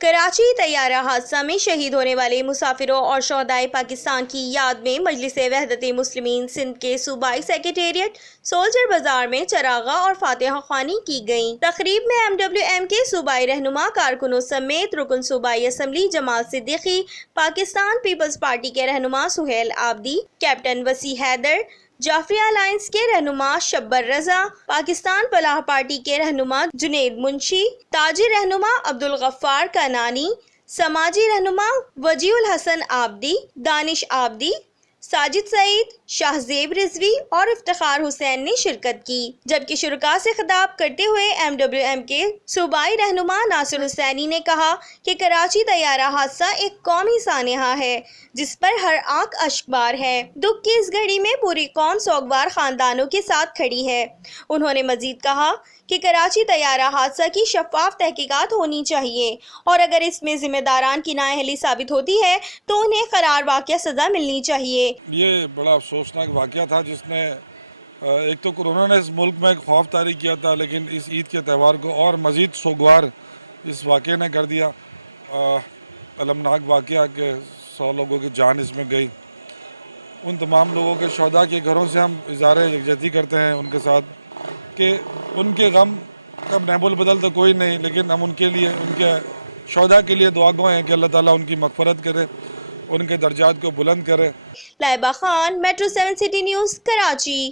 کراچی طیارہ حادثہ میں شہید ہونے والے مسافروں اور شھداء پاکستان کی یاد میں مجلس وحدت مسلمین سندھ کے صوبائی سیکریٹریٹ سولجر بازار میں چراغاں اور فاتحہ خوانی کی گئی۔ تقریب میں ڈبلو کے صوبائی رہنما کارکنوں سمیت رکن صوبائی اسمبلی جمال صدیقی، پاکستان پیپلز پارٹی کے رہنما سہیل عابدی، کیپٹن وسیع حیدر، جعفریہ الائنس کے رہنما شبر رضا، پاکستان فلاح پارٹی کے رہنما جنید منشی، تاجر رہنما عبدالغفار کنانی، سماجی رہنما وجیہ الحسن عابدی، دانش عابدی، ساجد سعید، شاہ زیب رضوی اور افتخار حسین نے شرکت کی، جبکہ شرکاء سے خطاب کرتے ہوئے ڈبلو کے صوبائی رہنما ناصر حسینی نے کہا کہ کراچی طیارہ حادثہ ایک قومی سانحہ ہے جس پر ہر آنکھ اشک بار ہے۔ دکھ کی اس گھڑی میں پوری قوم سوگوار خاندانوں کے ساتھ کھڑی ہے۔ انہوں نے مزید کہا کہ کراچی طیارہ حادثہ کی شفاف تحقیقات ہونی چاہیے اور اگر اس میں ذمہ داران کی نااہلی ثابت ہوتی ہے تو انہیں قرار واقعہ سزا ملنی چاہیے۔ یہ بڑا افسوسناک واقعہ تھا جس نے ایک تو کورونا نے اس ملک میں ایک خوف طاری کیا تھا، لیکن اس عید کے تہوار کو اور مزید سوگوار اس واقعے نے کر دیا۔ المناک واقعہ کہ 100 لوگوں کی جان اس میں گئی۔ ان تمام لوگوں کے شھداء کے گھروں سے ہم اظہار یکجہتی کرتے ہیں ان کے ساتھ کہ ان کے غم کا نعب البدل تو کوئی نہیں، لیکن ہم ان کے لیے، ان کے شھداء کے لیے دعا گو ہیں کہ اللہ تعالیٰ ان کی مغفرت کرے، ان کے درجات کو بلند کرے۔ Laiba Khan, metro 7 city news, Karachi.